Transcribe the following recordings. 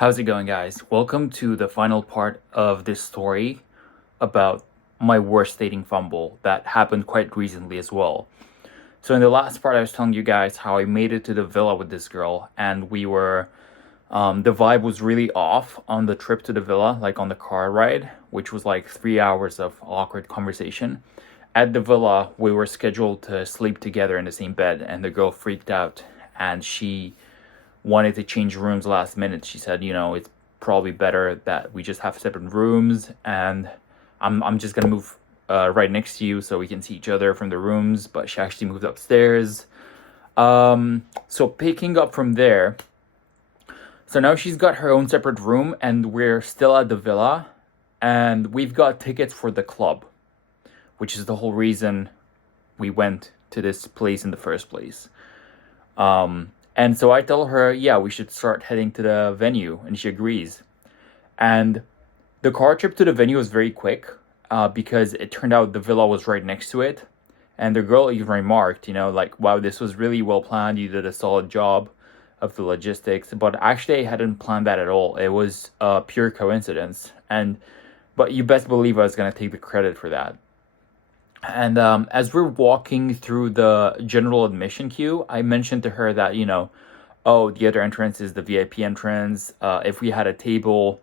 How's it going, guys? Welcome to the final part of this story about my worst dating fumble that happened quite recently as well. So, in the last part, I was telling you guys how I made it to the villa with this girl, and the vibe was really off on the trip to the villa, like on the car ride, which was like 3 hours of awkward conversation. At the villa, we were scheduled to sleep together in the same bed, and the girl freaked out and she wanted to change rooms last minute. She said, it's probably better that we just have separate rooms, and I'm just gonna move right next to you so we can see each other from the rooms. But she actually moved upstairs. So picking up from there, so now she's got her own separate room, and we're still at the villa, and we've got tickets for the club, which is the whole reason we went to this place in the first place. And so I tell her, yeah, we should start heading to the venue, and she agrees. And the car trip to the venue was very quick because it turned out the villa was right next to it. And the girl even remarked, like, wow, this was really well planned. You did a solid job of the logistics. But actually, I hadn't planned that at all. It was a pure coincidence. But you best believe I was going to take the credit for that. And as we're walking through the general admission queue, I mentioned to her that, oh, the other entrance is the VIP entrance. If we had a table,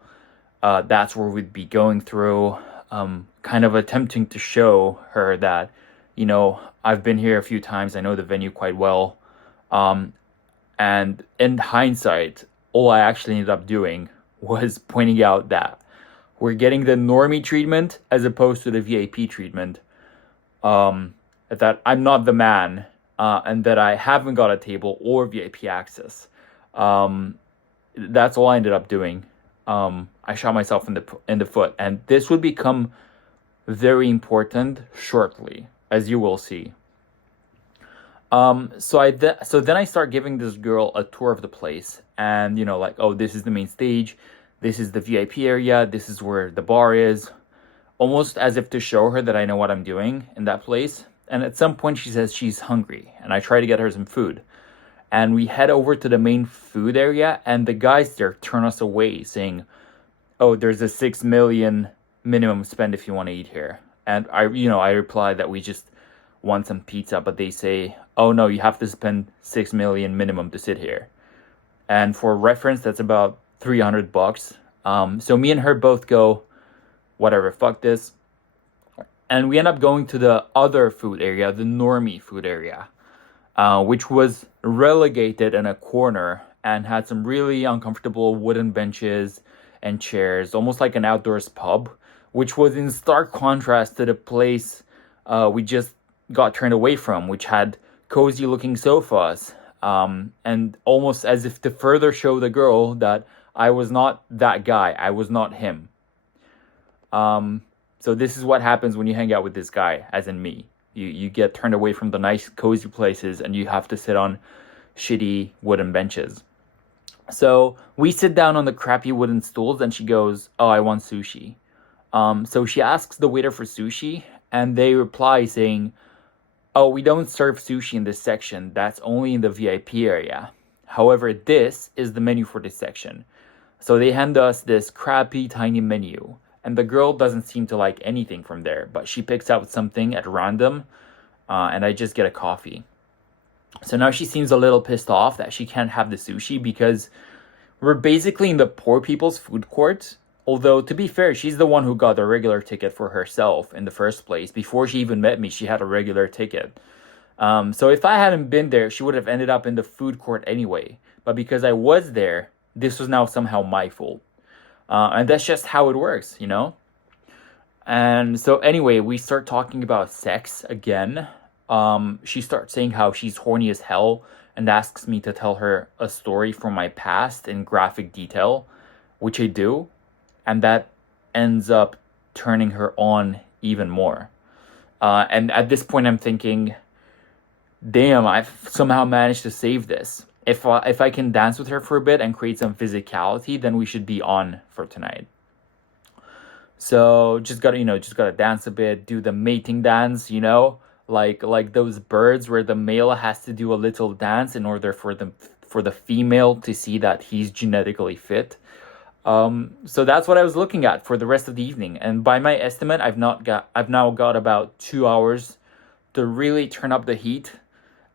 that's where we'd be going through. Kind of attempting to show her that, I've been here a few times. I know the venue quite well. And in hindsight, all I actually ended up doing was pointing out that we're getting the normie treatment as opposed to the VIP treatment. That I'm not the man, and that I haven't got a table or VIP access. That's all I ended up doing. I shot myself in the foot, and this would become very important shortly, as you will see. So then I start giving this girl a tour of the place, and like, oh, this is the main stage, this is the VIP area, this is where the bar is, almost as if to show her that I know what I'm doing in that place. And at some point she says she's hungry, and I try to get her some food. And we head over to the main food area, and the guys there turn us away, saying, oh, there's a 6 million minimum spend if you want to eat here. And I reply that we just want some pizza, but they say, oh no, you have to spend 6 million minimum to sit here. And for reference, that's about $300. So me and her both go, whatever, fuck this. And we end up going to the other food area, the normie food area, which was relegated in a corner and had some really uncomfortable wooden benches and chairs, almost like an outdoors pub, which was in stark contrast to the place we just got turned away from, which had cozy looking sofas, and almost as if to further show the girl that I was not that guy, I was not him. So this is what happens when you hang out with this guy, as in me. You get turned away from the nice, cozy places, and you have to sit on shitty wooden benches. So we sit down on the crappy wooden stools, and she goes, oh, I want sushi. So she asks the waiter for sushi, and they reply saying, oh, we don't serve sushi in this section. That's only in the VIP area. However, this is the menu for this section. So they hand us this crappy, tiny menu. And the girl doesn't seem to like anything from there, but she picks out something at random, and I just get a coffee. So now she seems a little pissed off that she can't have the sushi because we're basically in the poor people's food court. Although, to be fair, she's the one who got the regular ticket for herself in the first place. Before she even met me, she had a regular ticket. So if I hadn't been there, she would have ended up in the food court anyway. But because I was there, this was now somehow my fault. And that's just how it works, And so anyway, we start talking about sex again. She starts saying how she's horny as hell and asks me to tell her a story from my past in graphic detail, which I do. And that ends up turning her on even more. And at this point, I'm thinking, damn, I've somehow managed to save this. If I can dance with her for a bit and create some physicality, then we should be on for tonight. So just gotta dance a bit, do the mating dance, like those birds where the male has to do a little dance in order for the female to see that he's genetically fit. So that's what I was looking at for the rest of the evening. And by my estimate, I've now got about 2 hours to really turn up the heat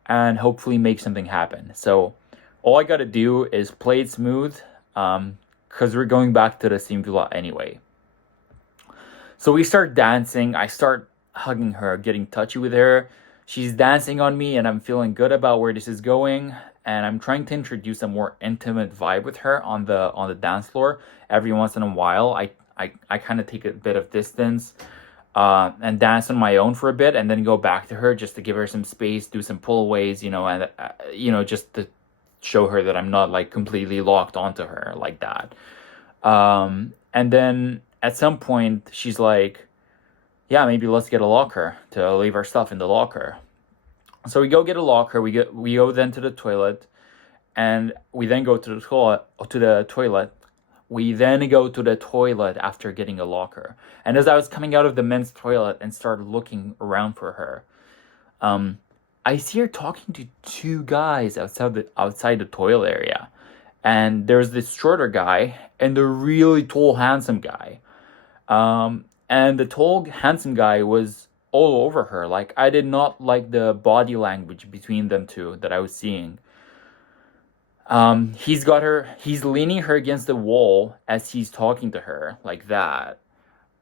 and hopefully make something happen. So all I gotta do is play it smooth, because we're going back to the same villa anyway. So we start dancing. I start hugging her, getting touchy with her. She's dancing on me, and I'm feeling good about where this is going. And I'm trying to introduce a more intimate vibe with her on the dance floor. Every once in a while, I kind of take a bit of distance, and dance on my own for a bit, and then go back to her just to give her some space, do some pullaways, and just to show her that I'm not like completely locked onto her like that. And then at some point, she's like, "Yeah, maybe let's get a locker to leave our stuff in the locker." So we go get a locker. We go then to the toilet, and we then go to the toilet. We then go to the toilet after getting a locker. And as I was coming out of the men's toilet and started looking around for her, I see her talking to two guys outside the toilet area. And there's this shorter guy and the really tall, handsome guy. And the tall, handsome guy was all over her. Like, I did not like the body language between them two that I was seeing. He's leaning her against the wall as he's talking to her like that.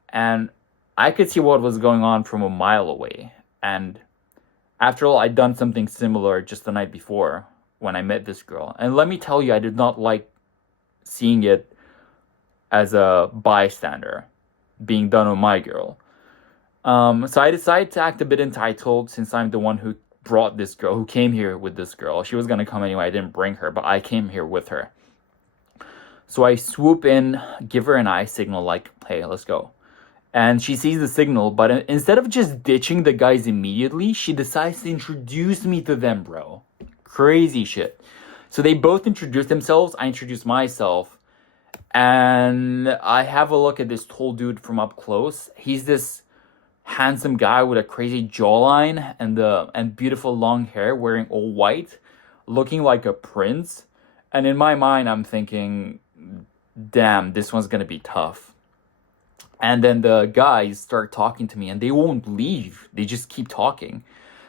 And I could see what was going on from a mile away. And after all, I'd done something similar just the night before when I met this girl. And let me tell you, I did not like seeing it as a bystander being done on my girl. So I decided to act a bit entitled since I'm the one who brought this girl, who came here with this girl. She was gonna come anyway. I didn't bring her, but I came here with her. So I swoop in, give her an eye signal like, "Hey, let's go." And she sees the signal, but instead of just ditching the guys immediately, she decides to introduce me to them, bro. Crazy shit. So they both introduce themselves. I introduce myself. And I have a look at this tall dude from up close. He's this handsome guy with a crazy jawline and beautiful long hair, wearing all white, looking like a prince. And in my mind, I'm thinking, damn, this one's gonna be tough. And then the guys start talking to me, and they won't leave. They just keep talking.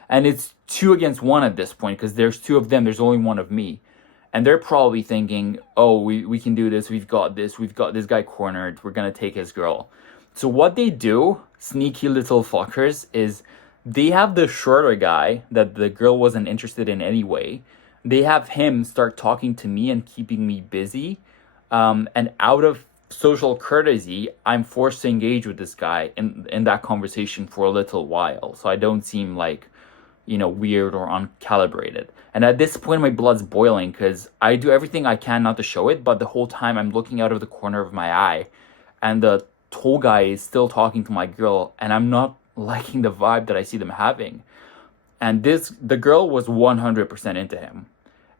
And it's 2 against 1 at this point, because there's 2 of them, there's only 1 of me. And they're probably thinking, "Oh, we can do this, we've got this guy cornered, we're gonna take his girl." So what they do, sneaky little fuckers, is they have the shorter guy that the girl wasn't interested in anyway. They have him start talking to me and keeping me busy. And out of social courtesy, I'm forced to engage with this guy in that conversation for a little while. So I don't seem like, weird or uncalibrated. And at this point, my blood's boiling because I do everything I can not to show it, but the whole time I'm looking out of the corner of my eye, and the tall guy is still talking to my girl, and I'm not liking the vibe that I see them having. And the girl was 100% into him.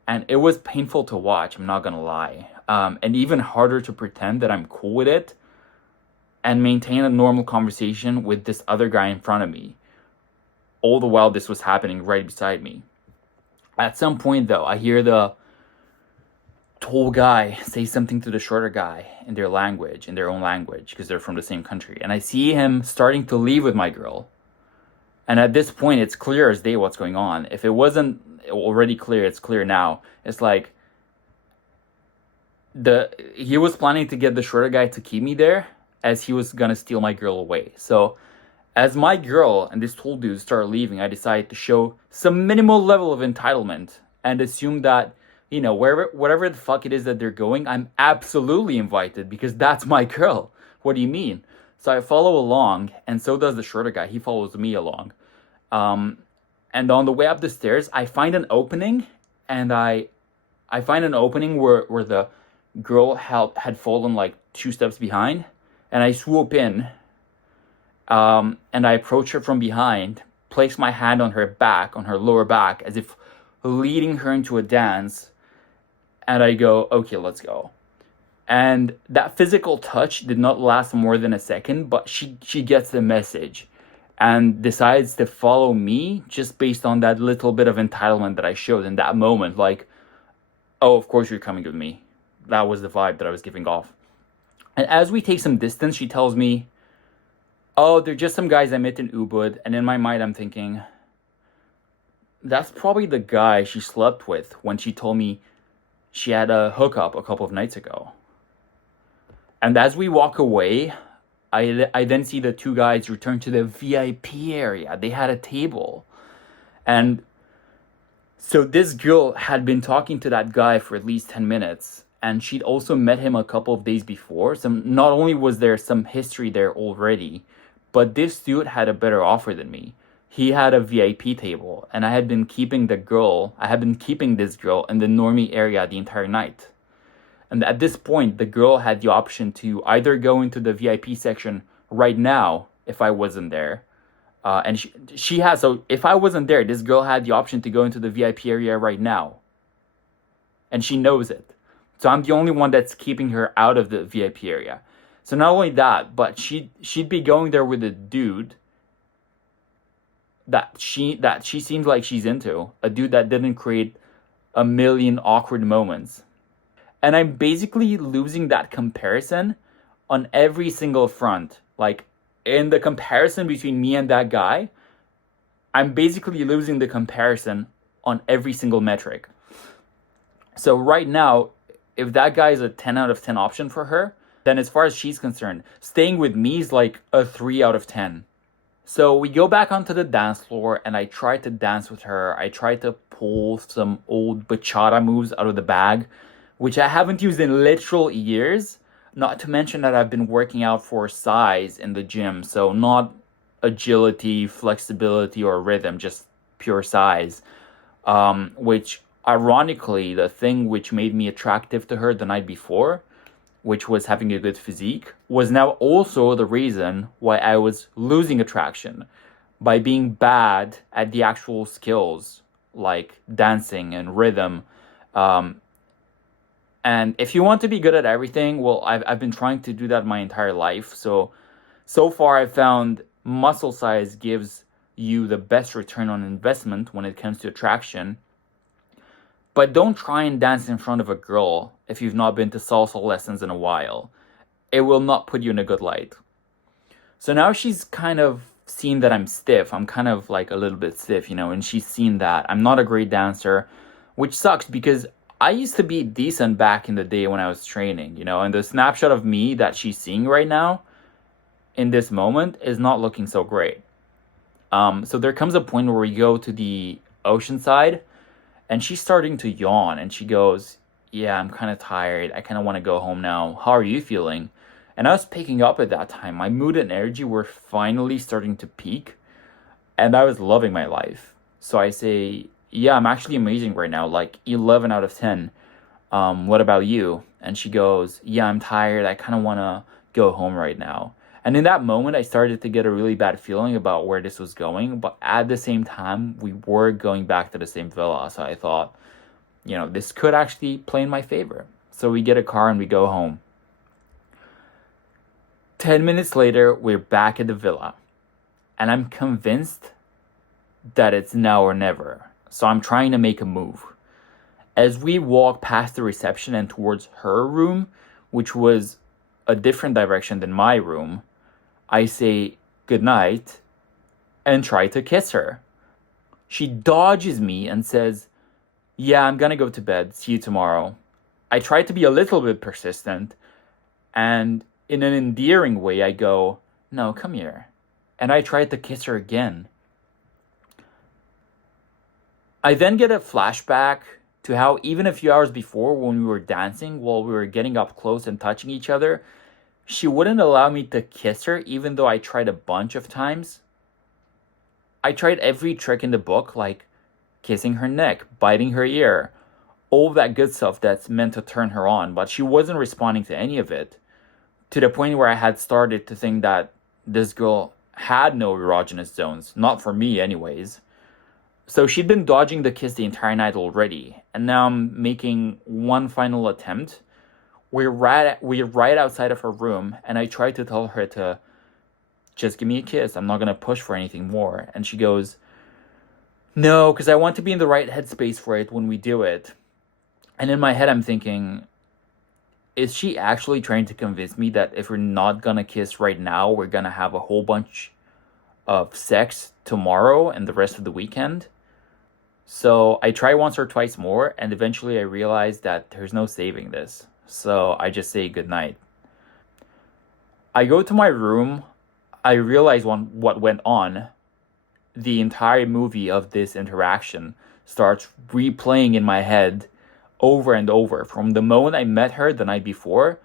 And it was painful to watch, I'm not gonna lie. And even harder to pretend that I'm cool with it and maintain a normal conversation with this other guy in front of me. All the while this was happening right beside me. At some point, though, I hear the tall guy say something to the shorter guy in their own language, because they're from the same country. And I see him starting to leave with my girl. And at this point, it's clear as day what's going on. If it wasn't already clear, it's clear now. It's like he was planning to get the shorter guy to keep me there, as he was gonna steal my girl away. So as my girl and this tall dude start leaving, I decided to show some minimal level of entitlement and assume that, wherever the fuck it is that they're going, I'm absolutely invited because that's my girl. What do you mean? So I follow along, and so does the shorter guy. He follows me along. And on the way up the stairs, I find an opening, and I find an opening where the girl had fallen like 2 steps behind, and I swoop in, and I approach her from behind, place my hand on her back, on her lower back, as if leading her into a dance, and I go, "Okay, let's go." And that physical touch did not last more than a second, but she gets the message and decides to follow me just based on that little bit of entitlement that I showed in that moment. Like, "Oh, of course you're coming with me." That was the vibe that I was giving off. And as we take some distance, she tells me, "Oh, they're just some guys I met in Ubud." And in my mind, I'm thinking, that's probably the guy she slept with when she told me she had a hookup a couple of nights ago. And as we walk away, I then see the two guys return to the VIP area. They had a table. And so this girl had been talking to that guy for at least 10 minutes. And she'd also met him a couple of days before. So not only was there some history there already, but this dude had a better offer than me. He had a VIP table, and I had been keeping this girl in the normie area the entire night. And at this point, the girl had the option to either go into the VIP section right now if I wasn't there. And so if I wasn't there, this girl had the option to go into the VIP area right now. And she knows it. So I'm the only one that's keeping her out of the VIP area. So not only that, but she'd be going there with a dude that she seems like she's into, a dude that didn't create a million awkward moments. And I'm basically losing that comparison on every single front. Like, in the comparison between me and that guy, I'm basically losing the comparison on every single metric. So right now, if that guy is a 10 out of 10 option for her, then as far as she's concerned, staying with me is like a 3 out of 10. So we go back onto the dance floor, and I try to dance with her. I try to pull some old bachata moves out of the bag, which I haven't used in literal years. Not to mention that I've been working out for size in the gym, so not agility, flexibility, or rhythm, just pure size. Which, ironically, the thing which made me attractive to her the night before, which was having a good physique, was now also the reason why I was losing attraction by being bad at the actual skills like dancing and rhythm. And if you want to be good at everything, well, I've been trying to do that my entire life. So far, I've found muscle size gives you the best return on investment when it comes to attraction. But don't try and dance in front of a girl if you've not been to salsa lessons in a while. It will not put you in a good light. So now she's kind of seen that I'm stiff. I'm kind of like a little bit stiff, and she's seen that I'm not a great dancer, which sucks because I used to be decent back in the day when I was training, and the snapshot of me that she's seeing right now in this moment is not looking so great. So there comes a point where we go to the ocean side, and she's starting to yawn, and she goes, "Yeah, I'm kind of tired. I kind of want to go home now. How are you feeling?" And I was picking up at that time. My mood and energy were finally starting to peak, and I was loving my life. So I say, "Yeah, I'm actually amazing right now, like 11 out of 10. What about you?" And she goes, "Yeah, I'm tired. I kind of want to go home right now." And in that moment, I started to get a really bad feeling about where this was going. But at the same time, we were going back to the same villa. So I thought, this could actually play in my favor. So we get a car and we go home. 10 minutes later, we're back at the villa. And I'm convinced that it's now or never. So I'm trying to make a move. As we walk past the reception and towards her room, which was a different direction than my room, I say goodnight and try to kiss her. She dodges me and says, "Yeah, I'm gonna go to bed. See you tomorrow." I try to be a little bit persistent, and in an endearing way, I go, "No, come here." And I try to kiss her again. I then get a flashback to how even a few hours before, when we were dancing while we were getting up close and touching each other, she wouldn't allow me to kiss her even though I tried a bunch of times. I tried every trick in the book, like kissing her neck, biting her ear, all that good stuff that's meant to turn her on, but she wasn't responding to any of it, to the point where I had started to think that this girl had no erogenous zones, not for me anyways. So she'd been dodging the kiss the entire night already, and now I'm making one final attempt. We're right outside of her room, and I try to tell her to just give me a kiss. I'm not going to push for anything more. And she goes, "No, because I want to be in the right headspace for it when we do it." And in my head, I'm thinking, is she actually trying to convince me that if we're not gonna kiss right now, we're gonna have a whole bunch of sex tomorrow and the rest of the weekend? So I try once or twice more, and eventually I realize that there's no saving this. So I just say goodnight. I go to my room. I realize what went on. The entire movie of this interaction starts replaying in my head over and over from the moment I met her the night before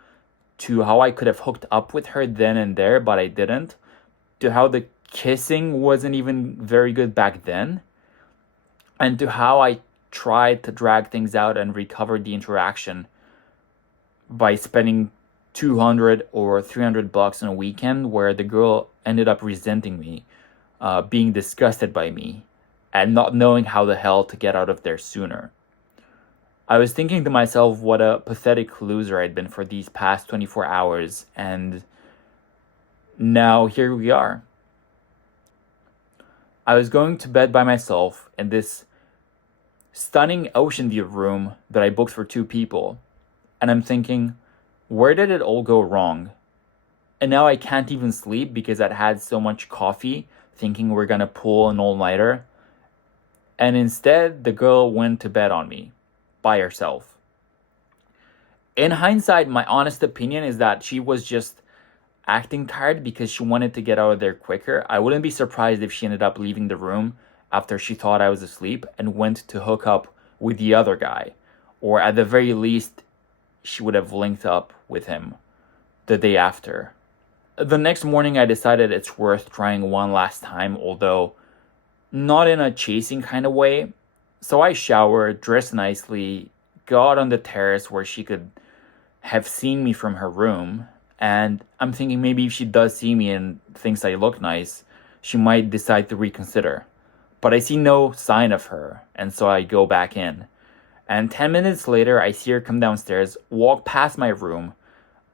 to how I could have hooked up with her then and there, but I didn't, to how the kissing wasn't even very good back then, and to how I tried to drag things out and recover the interaction by spending 200 or 300 bucks on a weekend where the girl ended up resenting me, being disgusted by me, and not knowing how the hell to get out of there sooner. I was thinking to myself what a pathetic loser I'd been for these past 24 hours, and now here we are. I was going to bed by myself in this stunning ocean view room that I booked for two people, and I'm thinking, where did it all go wrong? And now I can't even sleep because I'd had so much coffee, thinking we're gonna pull an all-nighter. And instead, the girl went to bed on me by herself. In hindsight, my honest opinion is that she was just acting tired because she wanted to get out of there quicker. I wouldn't be surprised if she ended up leaving the room after she thought I was asleep and went to hook up with the other guy. Or at the very least, she would have linked up with him the day after. The next morning, I decided it's worth trying one last time, although not in a chasing kind of way. So I showered, dressed nicely, got on the terrace where she could have seen me from her room. And I'm thinking maybe if she does see me and thinks I look nice, she might decide to reconsider. But I see no sign of her, and so I go back in. And 10 minutes later, I see her come downstairs, walk past my room.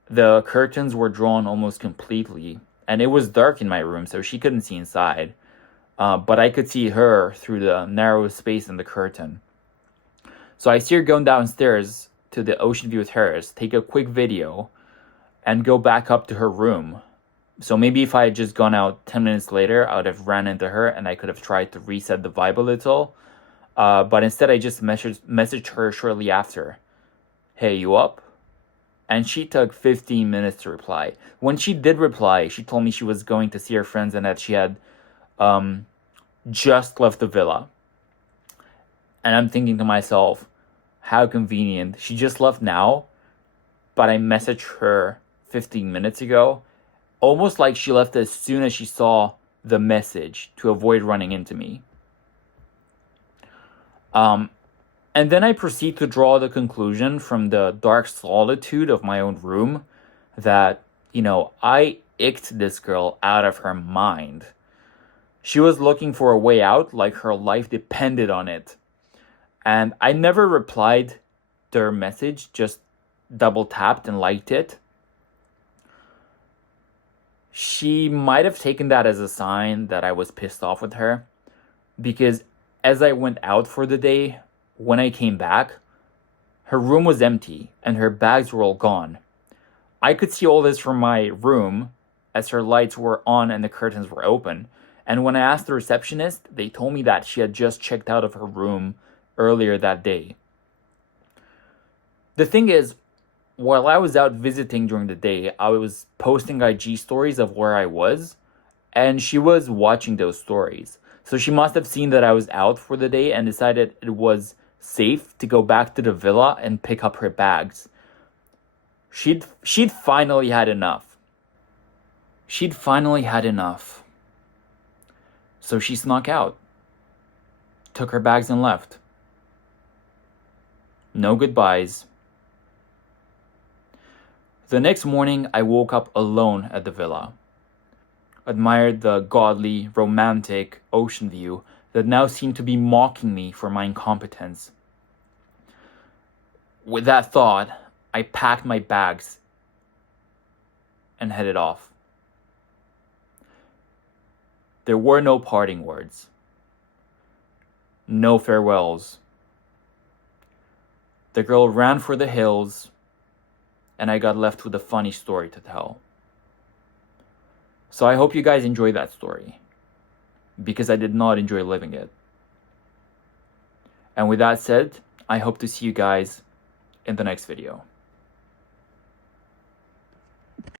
The curtains were drawn almost completely, and it was dark in my room, so she couldn't see inside. But I could see her through the narrow space in the curtain. So I see her going downstairs to the ocean view terrace, take a quick video, and go back up to her room. So maybe if I had just gone out 10 minutes later, I would have ran into her and I could have tried to reset the vibe a little. But instead, I just messaged her shortly after. Hey, you up? And she took 15 minutes to reply. When she did reply, she told me she was going to see her friends and that she had just left the villa. And I'm thinking to myself, how convenient. She just left now, but I messaged her 15 minutes ago. Almost like she left as soon as she saw the message to avoid running into me. And then I proceed to draw the conclusion from the dark solitude of my own room that, I icked this girl out of her mind. She was looking for a way out like her life depended on it. And I never replied to her message, just double tapped and liked it. She might have taken that as a sign that I was pissed off with her because as I went out for the day, when I came back, her room was empty and her bags were all gone. I could see all this from my room as her lights were on and the curtains were open. And when I asked the receptionist, they told me that she had just checked out of her room earlier that day. The thing is, while I was out visiting during the day, I was posting IG stories of where I was, and she was watching those stories. So she must have seen that I was out for the day and decided it was safe to go back to the villa and pick up her bags. She'd finally had enough. She'd finally had enough. So she snuck out, took her bags and left. No goodbyes. The next morning, I woke up alone at the villa. Admired the godly, romantic ocean view that now seemed to be mocking me for my incompetence. With that thought, I packed my bags and headed off. There were no parting words, no farewells. The girl ran for the hills, and I got left with a funny story to tell. So I hope you guys enjoy that story, because I did not enjoy living it. And with that said, I hope to see you guys in the next video.